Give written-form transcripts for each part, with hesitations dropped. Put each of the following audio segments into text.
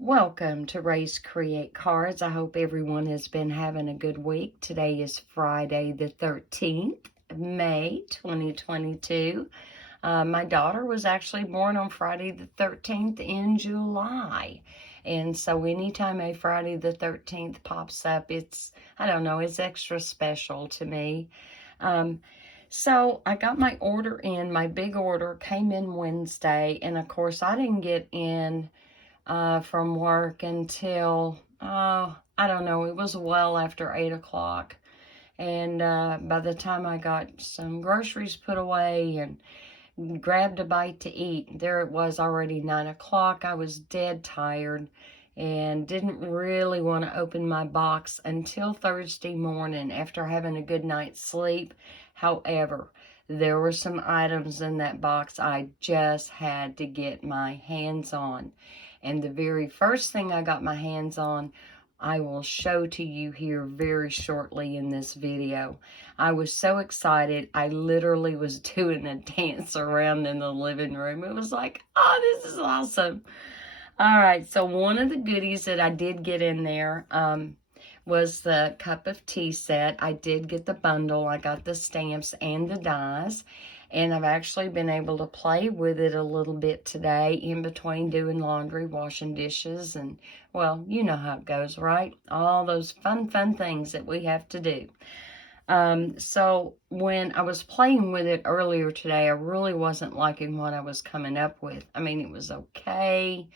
Welcome to Race Create Cards. I hope everyone has been having a good week. Today is Friday the 13th, May 2022. My daughter was actually born on Friday the 13th in July. And so anytime a Friday the 13th pops up, I don't know, it's extra special to me. So I got my order in. My big order came in Wednesday. And of course, I didn't get in from work until, I don't know, it was well after 8 o'clock. And by the time I got some groceries put away and grabbed a bite to eat, there it was already 9 o'clock. I was dead tired and didn't really want to open my box until Thursday morning after having a good night's sleep. However, there were some items in that box I just had to get my hands on. And the very first thing I got my hands on, I will show to you here very shortly in this video. I was so excited, I literally was doing a dance around in the living room. It was like, oh, this is awesome. All right, so one of the goodies that I did get in there was the cup of tea set. I did get the bundle. I got the stamps and the dies. And I've actually been able to play with it a little bit today in between doing laundry, washing dishes, and, well, you know how it goes, right? All those fun things that we have to do. So when I was playing with it earlier today, I really wasn't liking what I was coming up with. I mean, it was okay.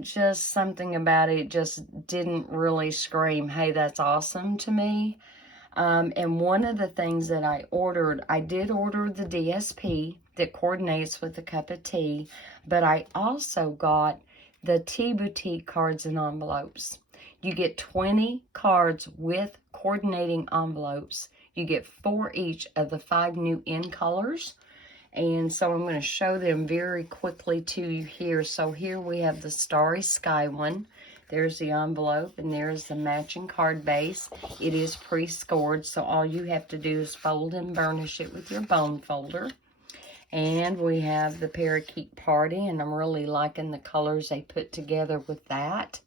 Just something about it just didn't really scream, hey, that's awesome to me. And one of the things that I did order the DSP that coordinates with the cup of tea, but I also got the Tea Boutique cards and envelopes. You get 20 cards with coordinating envelopes. You get 4 each of the 5 new in colors. And so I'm going to show them very quickly to you here. So here we have the Starry Sky one. There's the envelope, and there's the matching card base. It is pre-scored, so all you have to do is fold and burnish it with your bone folder. And we have the Parakeet Party, and I'm really liking the colors they put together with that.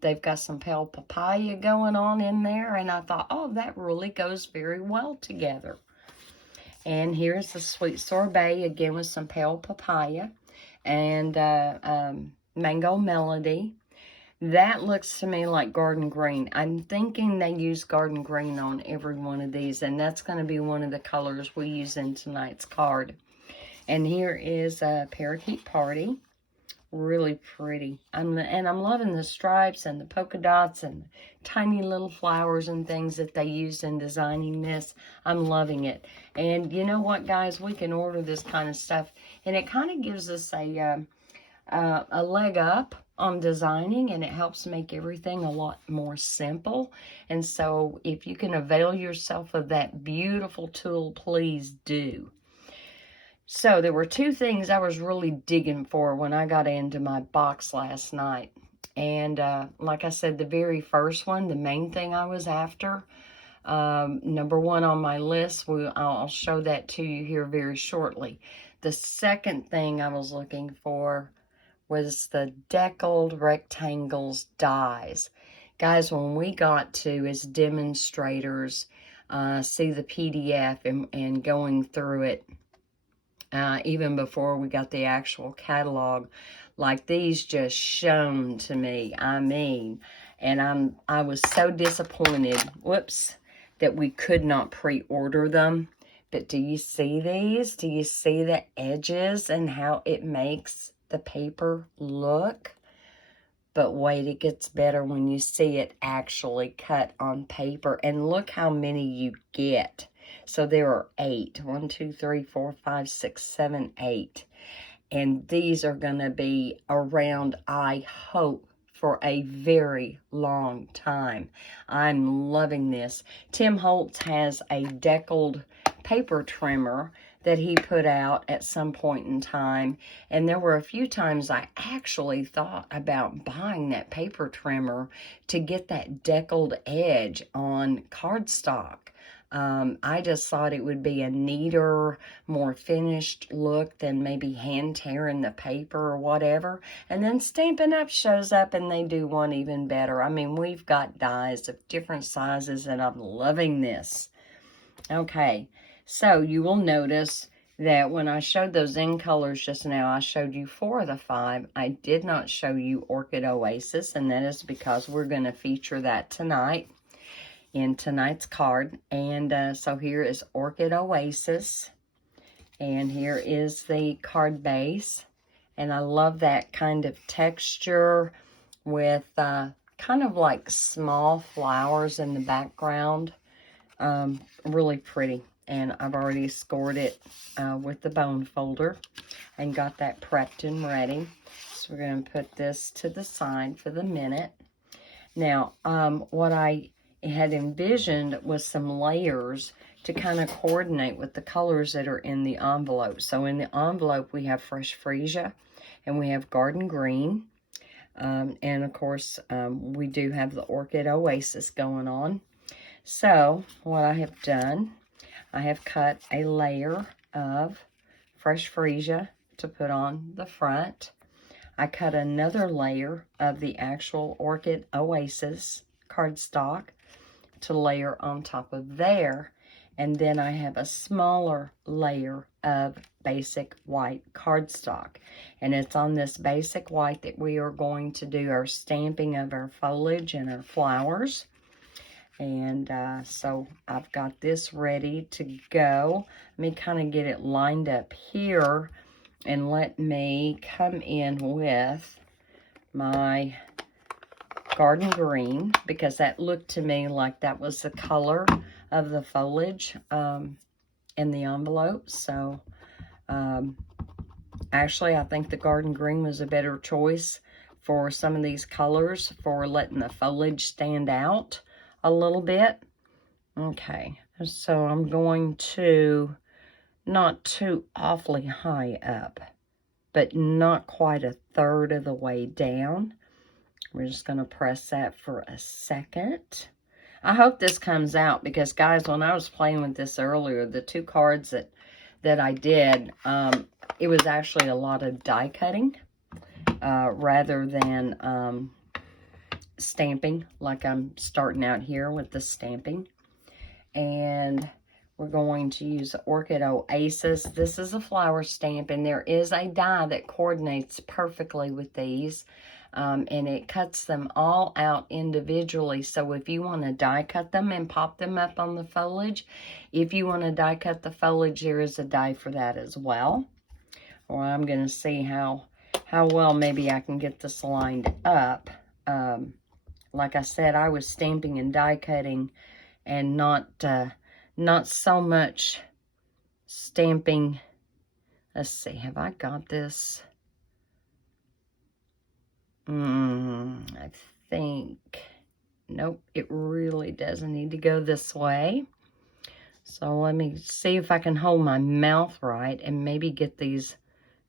They've got some pale papaya going on in there, and I thought, oh, that really goes very well together. And here's the Sweet Sorbet, again with some pale papaya and Mango Melody. That looks to me like Garden Green. I'm thinking they use Garden Green on every one of these, and that's going to be one of the colors we use in tonight's card. And here is a Parakeet Party. Really pretty. I'm loving the stripes and the polka dots and tiny little flowers and things that they used in designing this. I'm loving it. And you know what, guys? We can order this kind of stuff, and it kind of gives us a leg up on designing, and it helps make everything a lot more simple. And so if you can avail yourself of that beautiful tool, please do. So there were 2 things I was really digging for when I got into my box last night. And like I said, the very first one, the main thing I was after, number 1 on my list, I'll show that to you here very shortly. The second thing I was looking for was the Deckled Rectangle Dies. Guys, when we got to, as demonstrators, see the PDF and going through it, even before we got the actual catalog, like these just shone to me. I mean, and I was so disappointed, that we could not pre-order them. But do you see these? Do you see the edges and how it makes the paper look? But wait, it gets better when you see it actually cut on paper. And look how many you get. So there are 8. 1, 2, 3, 4, 5, 6, 7, 8. And these are going to be around, I hope, for a very long time. I'm loving this. Tim Holtz has a deckled paper trimmer that he put out at some point in time, and there were a few times I actually thought about buying that paper trimmer to get that deckled edge on cardstock. I just thought it would be a neater, more finished look than maybe hand tearing the paper or whatever. And then Stampin' Up! Shows up and they do one even better. I mean, we've got dies of different sizes and I'm loving this. Okay, so you will notice that when I showed those in colors just now, I showed you 4 of the 5. I did not show you Orchid Oasis, and that is because we're going to feature that tonight in tonight's card. And so here is Orchid Oasis, and here is the card base. And I love that kind of texture with kind of like small flowers in the background. Really pretty. And I've already scored it with the bone folder and got that prepped and ready. So we're going to put this to the side for the minute. Now, what I had envisioned was some layers to kind of coordinate with the colors that are in the envelope. So in the envelope, we have Fresh Freesia and we have Garden Green. And of course, we do have the Orchid Oasis going on. So what I have done, I have cut a layer of Fresh Freesia to put on the front. I cut another layer of the actual Orchid Oasis cardstock to layer on top of there. And then I have a smaller layer of basic white cardstock. And it's on this basic white that we are going to do our stamping of our foliage and our flowers. And so I've got this ready to go. Let me kind of get it lined up here. And let me come in with my Garden Green, because that looked to me like that was the color of the foliage in the envelope. So actually, I think the Garden Green was a better choice for some of these colors for letting the foliage stand out a little bit. Okay, so I'm going to, not too awfully high up, but not quite a third of the way down. We're just going to press that for a second. I hope this comes out because, guys, when I was playing with this earlier, the 2 cards that I did, it was actually a lot of die cutting rather than stamping, like I'm starting out here with the stamping. And we're going to use Orchid Oasis. This is a flower stamp, and there is a die that coordinates perfectly with these. And it cuts them all out individually. So if you want to die cut them and pop them up on the foliage, if you want to die cut the foliage, there is a die for that as well. Or I'm going to see how well maybe I can get this lined up. Like I said, I was stamping and die cutting and not so much stamping. Let's see, have I got this? I think, nope, it really doesn't need to go this way. So let me see if I can hold my mouth right and maybe get these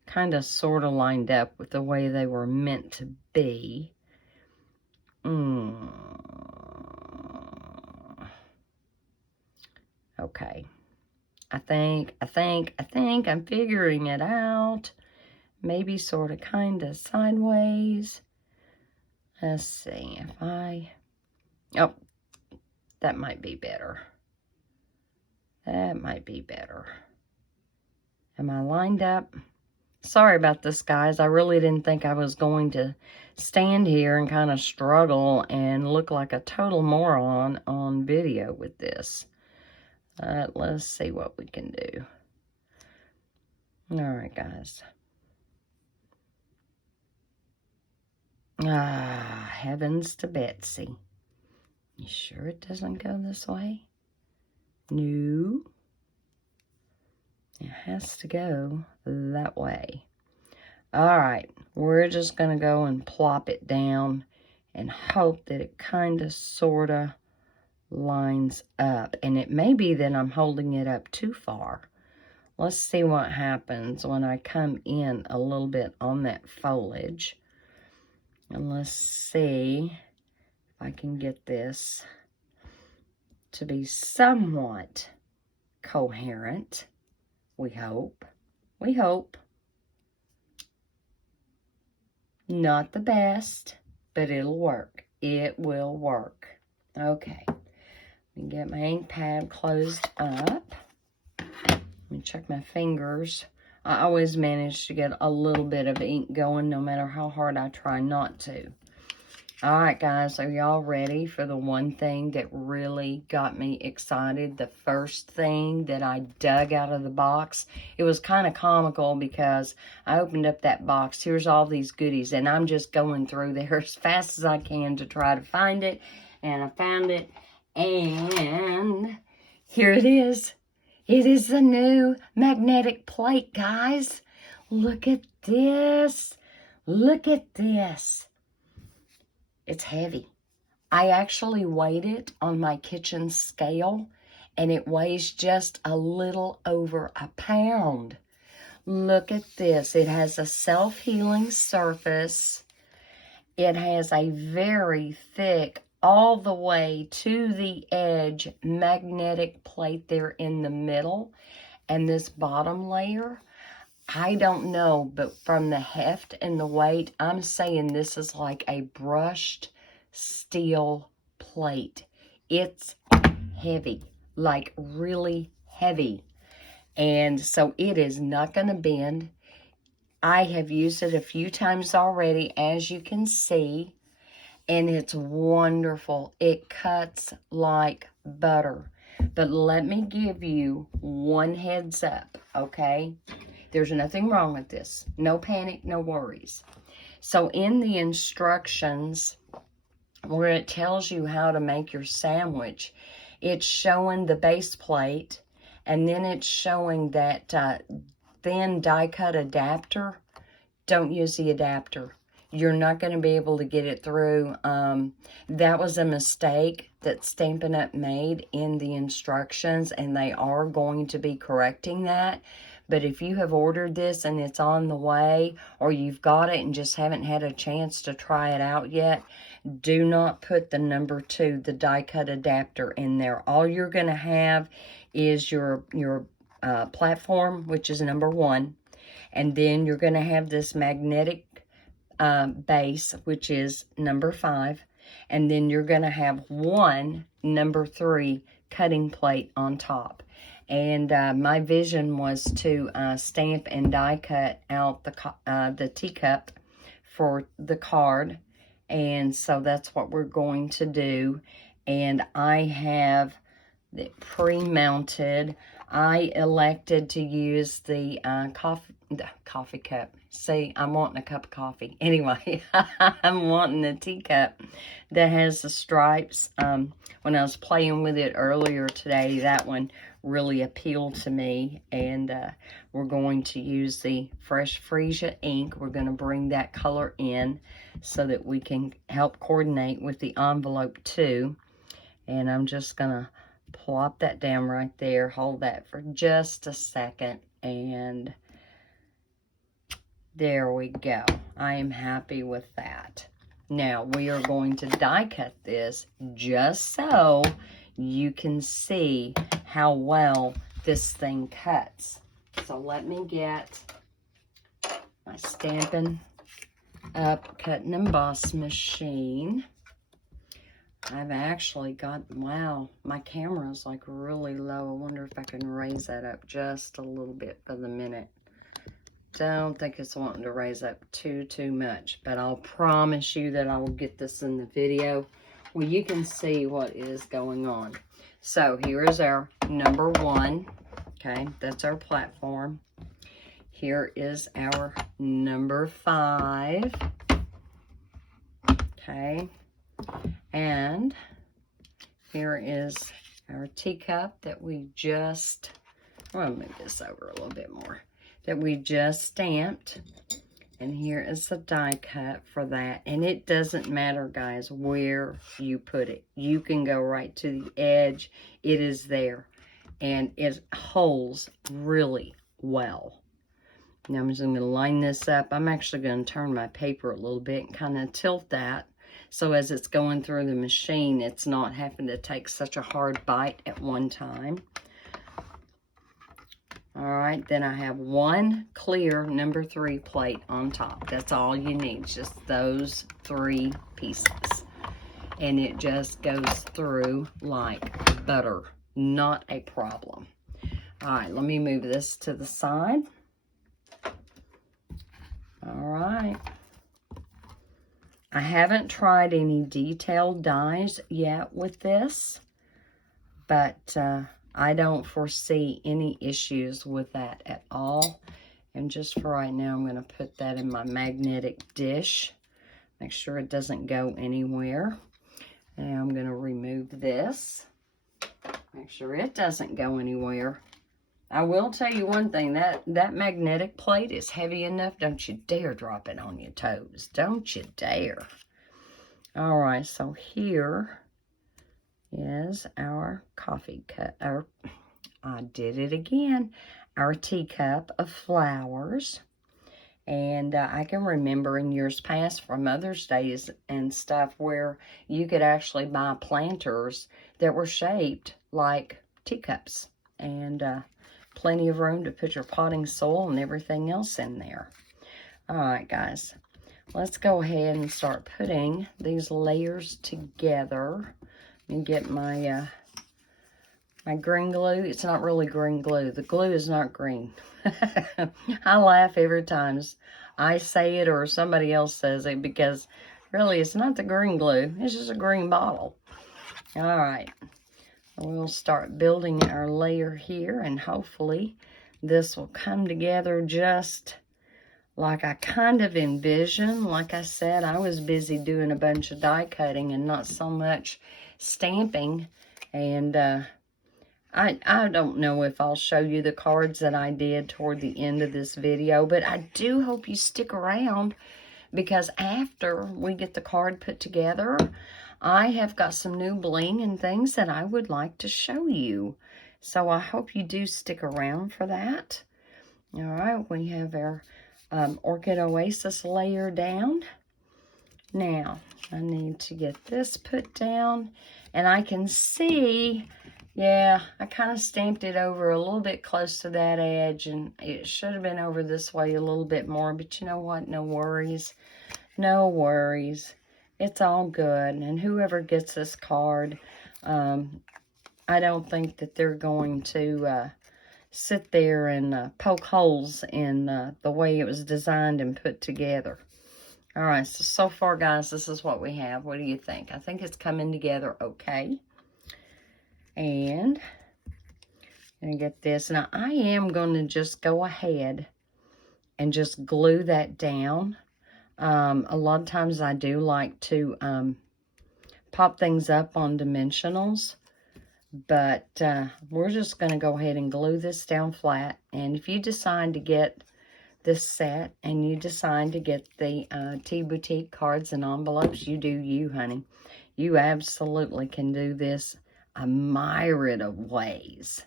kind of sort of lined up with the way they were meant to be. Okay. I think I'm figuring it out. Maybe sort of kind of sideways. Let's see if oh, that might be better. That might be better. Am I lined up? Sorry about this, guys. I really didn't think I was going to stand here and kind of struggle and look like a total moron on video with this. Let's see what we can do. All right, guys. Heavens to Betsy. You sure it doesn't go this way? No. It has to go that way. All right. We're just going to go and plop it down and hope that it kind of, sort of lines up. And it may be that I'm holding it up too far. Let's see what happens when I come in a little bit on that foliage. And let's see if I can get this to be somewhat coherent. We hope. We hope. Not the best, but it'll work. It will work. Okay. Let me get my ink pad closed up. Let me check my fingers. I always manage to get a little bit of ink going no matter how hard I try not to. Alright guys, are y'all ready for the one thing that really got me excited? The first thing that I dug out of the box. It was kind of comical because I opened up that box. Here's all these goodies and I'm just going through there as fast as I can to try to find it. And I found it. And here it is. It is the new magnetic plate, guys. Look at this. Look at this. It's heavy. I actually weighed it on my kitchen scale, and it weighs just a little over a pound. Look at this. It has a self-healing surface. It has a very thick, all the way to the edge, magnetic plate there in the middle. And this bottom layer, I don't know, but from the heft and the weight, I'm saying this is like a brushed steel plate. It's heavy, like really heavy. And so it is not going to bend. I have used it a few times already, as you can see, and it's wonderful. It cuts like butter. But let me give you one heads up, okay? There's nothing wrong with this. No panic, no worries. So in the instructions, where it tells you how to make your sandwich, it's showing the base plate, and then it's showing that thin die cut adapter. Don't use the adapter. You're not going to be able to get it through. That was a mistake that Stampin' Up! Made in the instructions, and they are going to be correcting that. But if you have ordered this and it's on the way, or you've got it and just haven't had a chance to try it out yet, do not put the number 2, the die cut adapter, in there. All you're going to have is your platform, which is number 1. And then you're going to have this magnetic base, which is number 5. And then you're going to have one number 3 cutting plate on top. And my vision was to stamp and die cut out the teacup for the card. And so that's what we're going to do. And I have it pre-mounted. I elected to use the coffee cup. See, I'm wanting a cup of coffee. Anyway, I'm wanting a teacup that has the stripes. When I was playing with it earlier today, that one really appealed to me. And we're going to use the Fresh Freesia ink. We're going to bring that color in so that we can help coordinate with the envelope too. And I'm just going to plop that down right there. Hold that for just a second. And there we go. I am happy with that. Now, we are going to die cut this just so you can see how well this thing cuts. So let me get my Stampin' Up! Cut and Emboss machine. I've actually got, wow, my camera's like really low. I wonder if I can raise that up just a little bit for the minute. Don't think it's wanting to raise up too much, but I'll promise you that I will get this in the video where you can see what is going on. So here is our number 1. Okay, that's our platform. Here is our number 5. Okay, and here is our teacup that we just, well, move this over a little bit more, that we just stamped. And here is the die cut for that. And it doesn't matter, guys, where you put it. You can go right to the edge. It is there. And it holds really well. Now I'm just going to line this up. I'm actually going to turn my paper a little bit and kind of tilt that So as it's going through the machine, it's not having to take such a hard bite at one time. All right, then I have one clear number 3 plate on top. That's all you need, just those 3 pieces. And it just goes through like butter. Not a problem. All right, let me move this to the side. All right. I haven't tried any detailed dies yet with this, but I don't foresee any issues with that at all. And just for right now, I'm going to put that in my magnetic dish. Make sure it doesn't go anywhere. And I'm going to remove this. Make sure it doesn't go anywhere. I will tell you one thing, that magnetic plate is heavy enough. Don't you dare drop it on your toes. Don't you dare. All right, so here is our coffee cup. I did it again. Our teacup of flowers. And I can remember in years past from Mother's Days and stuff where you could actually buy planters that were shaped like teacups. And plenty of room to put your potting soil and everything else in there. All right, guys. Let's go ahead and start putting these layers together. Let me get my my green glue. It's not really green glue. The glue is not green. I laugh every time I say it or somebody else says it because really it's not the green glue. It's just a green bottle. All right. We'll start building our layer here, and hopefully this will come together just like I kind of envision. Like I said, I was busy doing a bunch of die cutting and not so much stamping. And I don't know if I'll show you the cards that I did toward the end of this video, but I do hope you stick around because after we get the card put together, I have got some new bling and things that I would like to show you. So I hope you do stick around for that. All right, we have our Orchid Oasis layer down. Now, I need to get this put down, and I can see, yeah, I kind of stamped it over a little bit close to that edge, and it should have been over this way a little bit more, but you know what? No worries. No worries. It's all good, and whoever gets this card, I don't think that they're going to sit there and poke holes in the way it was designed and put together. All right, so far, guys, this is what we have. What do you think? I think it's coming together okay. And I'm going to get this. Now, I am going to just go ahead and just glue that down. A lot of times I do like to pop things up on dimensionals, but we're just going to go ahead and glue this down flat. And if you decide to get this set and you decide to get the Tea Boutique cards and envelopes, you do you, honey. You absolutely can do this a myriad of ways.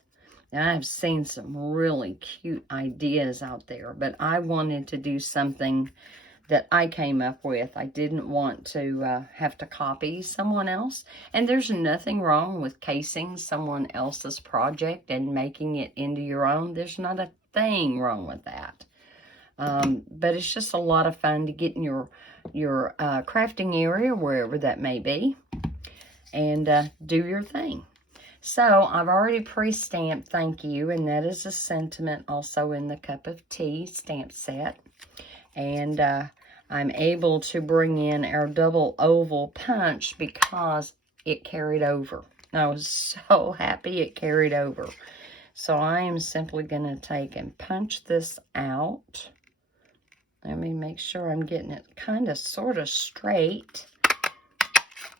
Now, I've seen some really cute ideas out there, but I wanted to do something that I came up with. I didn't want to have to copy someone else. And there's nothing wrong with casing someone else's project and making it into your own. There's not a thing wrong with that. But it's just a lot of fun to get in your crafting area, wherever that may be, and do your thing. So I've already pre-stamped thank you, and that is a sentiment also in the cup of tea stamp set. And I'm able to bring in our double oval punch because it carried over. I was so happy it carried over. So I am simply going to take and punch this out. Let me make sure I'm getting it kind of sort of straight.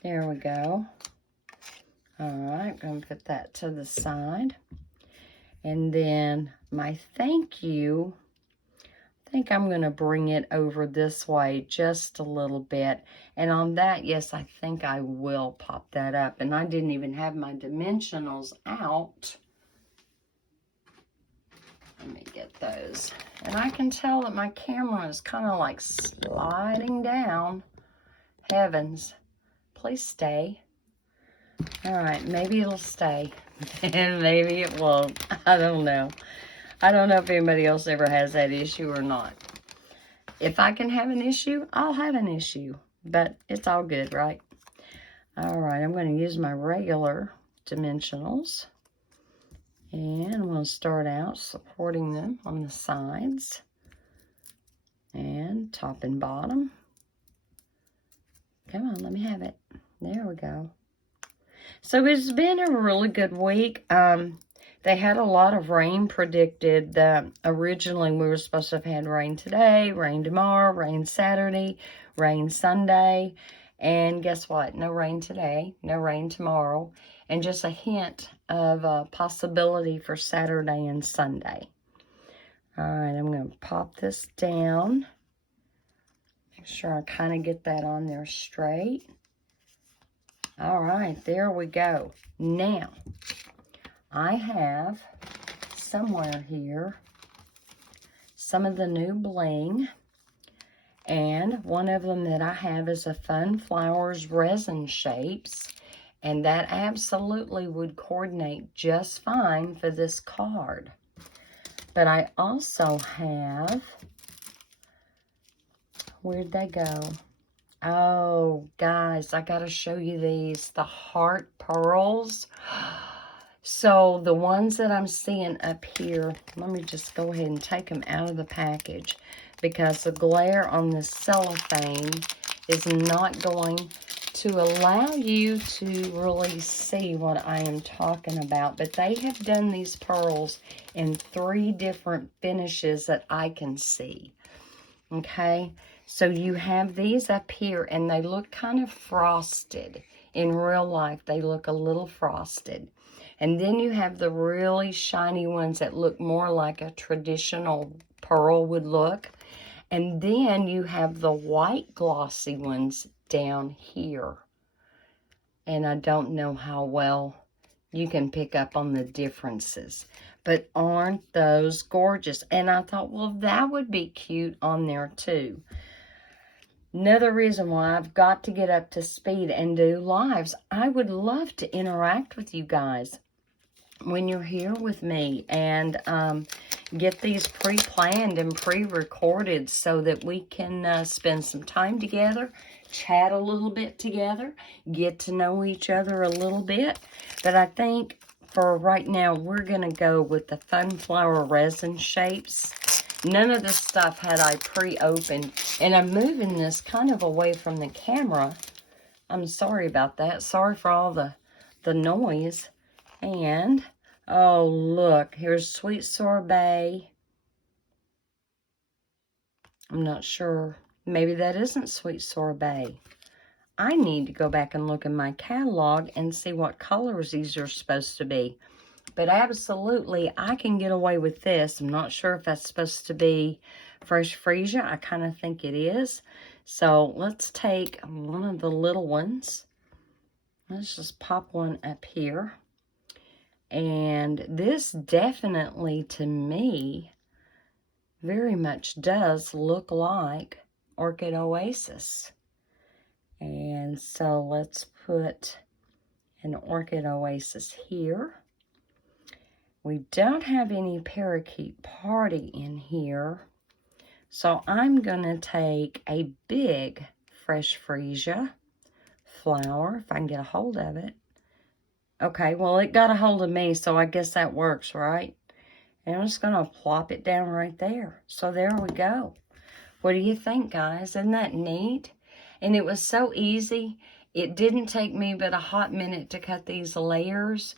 There we go. All right, I'm going to put that to the side. And then my thank you, I think I'm going to bring it over this way just a little bit. And on that, yes, I think I will pop that up. And I didn't even have my dimensionals out. Let me get those. And I can tell that my camera is kind of like sliding down. Heavens. please stay. All right, maybe it'll stay. And maybe it won't. I don't know. I don't know if anybody else ever has that issue or not. If I can have an issue, I'll have an issue. But it's all good, right? All right, I'm going to use my regular dimensionals. And I'm going to start out supporting them on the sides. And top and bottom. Come on, let me have it. There we go. So it's been a really good week. They had a lot of rain predicted. Originally, we were supposed to have had rain today, rain tomorrow, rain Saturday, rain Sunday. And guess what? No rain today, no rain tomorrow. And just a hint of a possibility for Saturday and Sunday. All right, I'm going to pop this down. Make sure I kind of get that on there straight. All right, there we go. Now, I have somewhere here some of the new bling. And one of them that I have is a Fun Flowers resin shapes. And that absolutely would coordinate just fine for this card. But I also have, where'd they go? Oh, guys, I got to show you these. The heart pearls. So the ones that I'm seeing up here, let me just go ahead and take them out of the package. Because the glare on this cellophane is not going to allow you to really see what I am talking about. But they have done these pearls in 3 different finishes that I can see. Okay, so you have these up here and they look kind of frosted. In real life, they look a little frosted. And then you have the really shiny ones that look more like a traditional pearl would look. And then you have the white glossy ones down here. And I don't know how well you can pick up on the differences. But aren't those gorgeous? And I thought, well, that would be cute on there too. Another reason why I've got to get up to speed and do lives. I would love to interact with you guys when you're here with me and get these pre-planned and pre-recorded so that we can spend some time together, chat a little bit together, get to know each other a little bit. But I think for right now, we're going to go with the Fun Flower resin shapes. None of this stuff had I pre-opened. And I'm moving this kind of away from the camera. I'm sorry about that. Sorry for all the noise. And, oh, look, here's Sweet Sorbet. I'm not sure. Maybe that isn't Sweet Sorbet. I need to go back and look in my catalog and see what colors these are supposed to be. But absolutely, I can get away with this. I'm not sure if that's supposed to be Fresh Freesia. I kind of think it is. So let's take one of the little ones. Let's just pop one up here. And this definitely, to me, very much does look like Orchid Oasis. And so let's put an Orchid Oasis here. We don't have any Parakeet Party in here. So I'm going to take a big Fresh Freesia flower, if I can get a hold of it. Okay, well, it got a hold of me, so I guess that works, right? And I'm just going to plop it down right there. So there we go. What do you think, guys? Isn't that neat? And it was so easy. It didn't take me but a hot minute to cut these layers.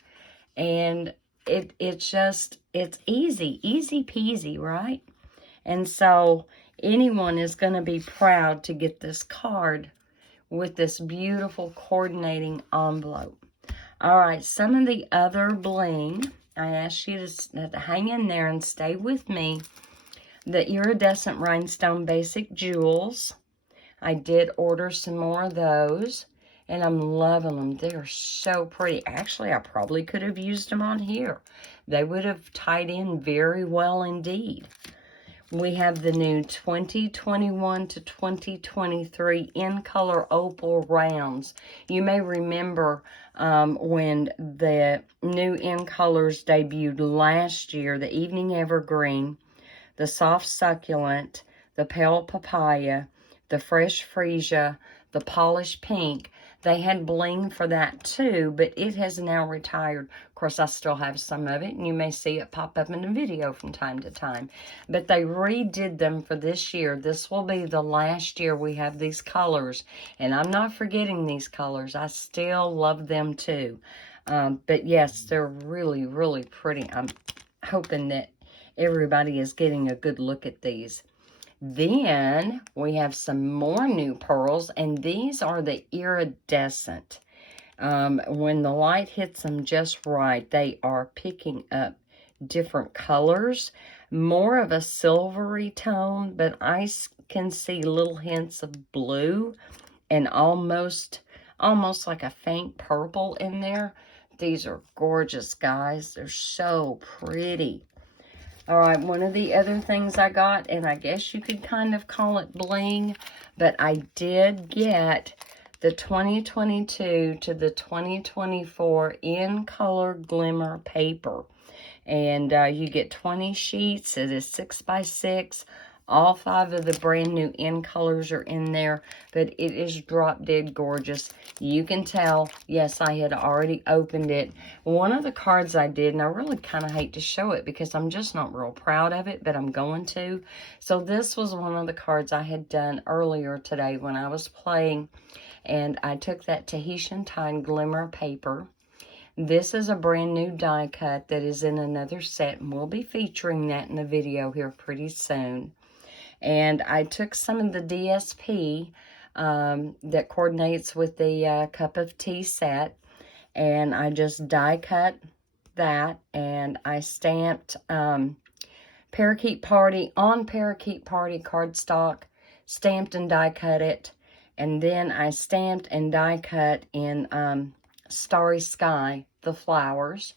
And it's easy peasy, right? And so anyone is going to be proud to get this card with this beautiful coordinating envelope. All right, some of the other bling, I asked you to hang in there and stay with me. The Iridescent Rhinestone Basic Jewels. I did order some more of those, and I'm loving them. They're so pretty. Actually, I probably could have used them on here. They would have tied in very well indeed. we have the new 2021 to 2023 in color opal rounds. You may remember when the new in colors debuted last year, the evening evergreen, the soft succulent, the pale papaya, the fresh freesia, the polished pink. They had bling for that too, but it has now retired. Of course, I still have some of it, and you may see it pop up in a video from time to time. But they redid them for this year. This will be the last year we have these colors, and I'm not forgetting these colors. I still love them too. But yes, they're really, really pretty. I'm hoping that everybody is getting a good look at these. Then we have some more new pearls, and these are the iridescent. When the light hits them just right, they are picking up different colors, more of a silvery tone, but I can see little hints of blue and almost like a faint purple in there. These are gorgeous, guys. They're so pretty. All right, one of the other things I got, and I guess you could kind of call it bling, but I did get the 2022 to the 2024 in color glimmer paper. And you get 20 sheets. It is 6x6. All 5 of the brand new in colors are in there, but it is drop dead gorgeous. You can tell, yes, I had already opened it. One of the cards I did, and I really kind of hate to show it because I'm just not real proud of it, but I'm going to. So this was one of the cards I had done earlier today when I was playing, and I took that Tahitian Tide Glimmer paper. This is a brand new die cut that is in another set, and we'll be featuring that in the video here pretty soon. And I took some of the DSP that coordinates with the cup of tea set, and I just die cut that, and I stamped Parakeet Party on Parakeet Party cardstock, stamped and die cut it, and then I stamped and die cut in Starry Sky, the flowers.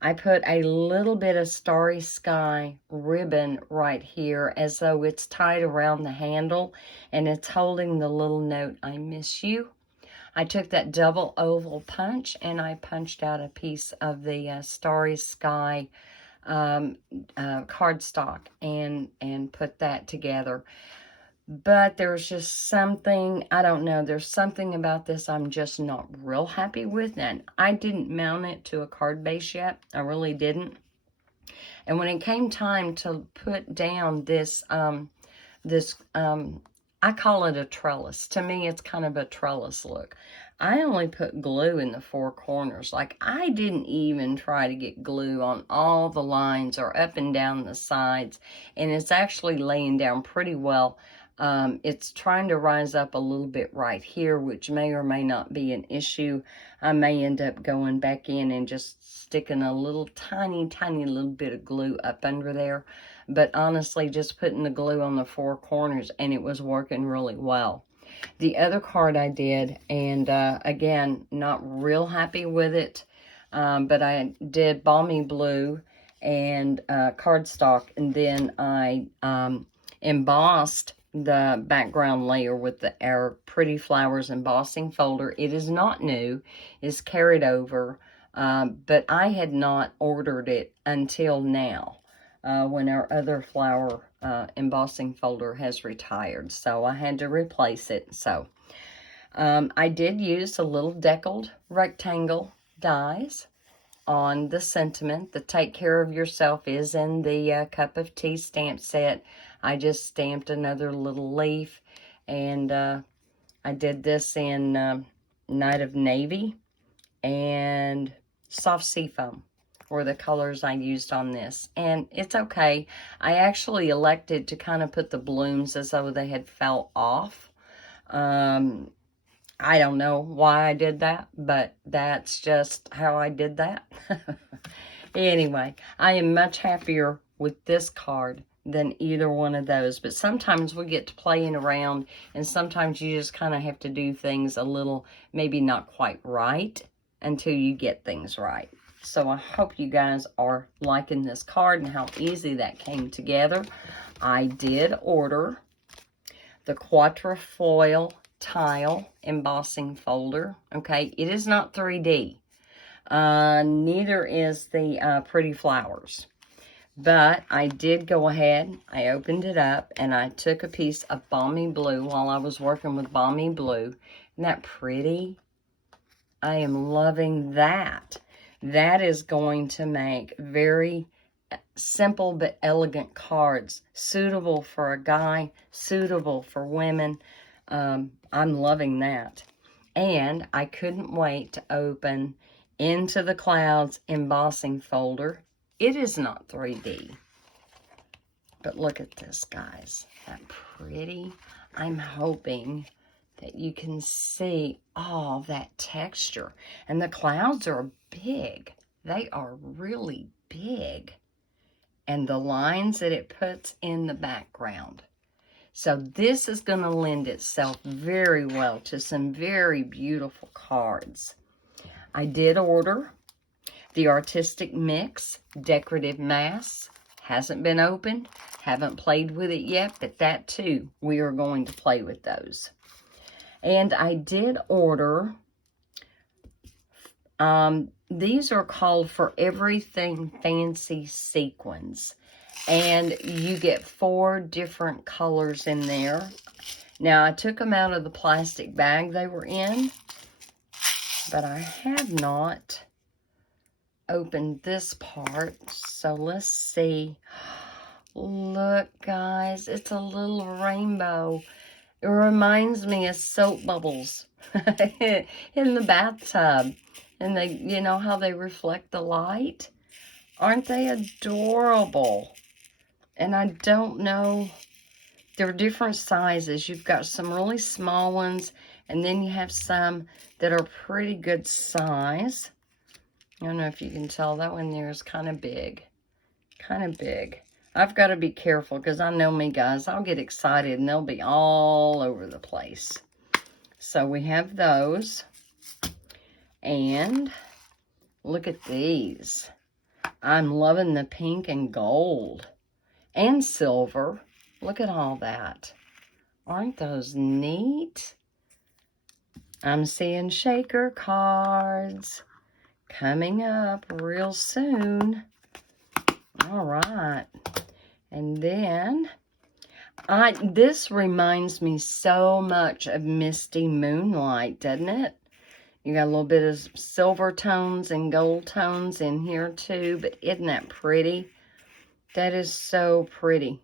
I put a little bit of Starry Sky ribbon right here as though it's tied around the handle, and it's holding the little note, I miss you. I took that double oval punch and I punched out a piece of the Starry Sky cardstock and put that together. But there's just something, I don't know, there's something about this I'm just not real happy with. And I didn't mount it to a card base yet. I really didn't. And when it came time to put down this, I call it a trellis. To me, it's kind of a trellis look. I only put glue in the 4 corners. Like, I didn't even try to get glue on all the lines or up and down the sides. And it's actually laying down pretty well. It's trying to rise up a little bit right here, which may or may not be an issue. I may end up going back in and just sticking a little tiny little bit of glue up under there. But honestly, just putting the glue on the 4 corners, and it was working really well. The other card I did, and again, not real happy with it, but I did Balmy Blue and cardstock, and then I embossed the background layer with our Pretty Flowers embossing folder. It is not new, it's carried over, but I had not ordered it until now, when our other flower embossing folder has retired, so I had to replace it. So I did use a little Deckled Rectangle Dies on the sentiment. The Take Care of Yourself is in the cup of tea stamp set. I just stamped another little leaf, and I did this in Night of Navy and Soft Seafoam were the colors I used on this. And it's okay. I actually elected to kind of put the blooms as though they had fell off. I don't know why I did that, but that's just how I did that. Anyway, I am much happier with this card than either one of those. But sometimes we get to playing around, and sometimes you just kind of have to do things a little, maybe not quite right, until you get things right. So I hope you guys are liking this card and how easy that came together. I did order the quatrefoil tile embossing folder. Okay, it is not 3D. Neither is the pretty flowers. But I did go ahead, I opened it up, and I took a piece of Balmy Blue while I was working with Balmy Blue. Isn't that pretty? I am loving that. That is going to make very simple but elegant cards, suitable for a guy, suitable for women. I'm loving that. And I couldn't wait to open Into the Clouds embossing folder. It is not 3D. But look at this, guys. Isn't that pretty? I'm hoping that you can see all that texture. And the clouds are big. They are really big. And the lines that it puts in the background. So this is going to lend itself very well to some very beautiful cards. I did order the Artistic Mix Decorative Masks. Hasn't been opened. Haven't played with it yet, but that too, we are going to play with those. And I did order, these are called For Everything Fancy Sequins. And you get 4 different colors in there. Now, I took them out of the plastic bag they were in, but I have not opened this part. So let's see. Look, guys, it's a little rainbow. It reminds me of soap bubbles in the bathtub. And they, you know how they reflect the light? Aren't they adorable? And I don't know, there are different sizes. You've got some really small ones, and then you have some that are pretty good size. I don't know if you can tell, that one there is kind of big. Kind of big. I've got to be careful because I know me, guys. I'll get excited and they'll be all over the place. So we have those. And look at these. I'm loving the pink and gold. And silver. Look at all that. Aren't those neat? I'm seeing shaker cards coming up real soon. All right. And then, this reminds me so much of Misty Moonlight, doesn't it? You got a little bit of silver tones and gold tones in here too, but isn't that pretty? That is so pretty.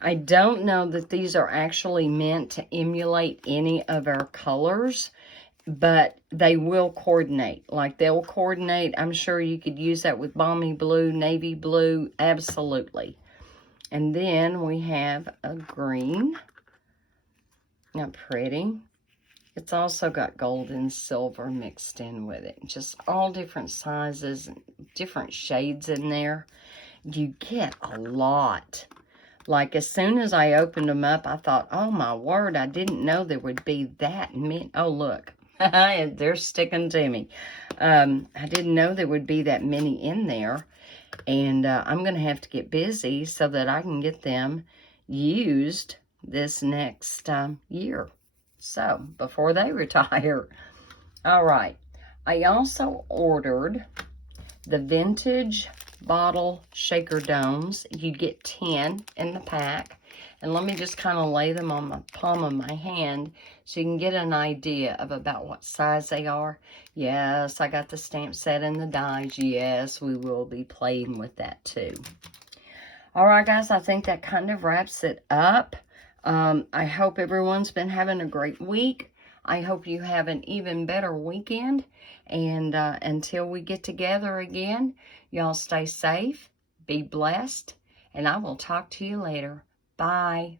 I don't know that these are actually meant to emulate any of our colors, but they will coordinate. Like, they'll coordinate. I'm sure you could use that with Balmy Blue, Navy Blue, absolutely. And then we have a green. Not pretty. It's also got gold and silver mixed in with it. Just all different sizes, different shades in there. You get a lot. Like, as soon as I opened them up, I thought, oh my word, I didn't know there would be that many. Oh, look, they're sticking to me. I didn't know there would be that many in there. And I'm going to have to get busy so that I can get them used this next year. So, before they retire. All right. I also ordered the vintage bottle shaker domes. You get 10 in the pack. And let me just kind of lay them on the palm of my hand so you can get an idea of about what size they are. Yes, I got the stamp set and the dies. Yes, we will be playing with that too. All right, guys, I think that kind of wraps it up. I hope everyone's been having a great week. I hope you have an even better weekend. And until we get together again, y'all stay safe, be blessed, and I will talk to you later. Bye.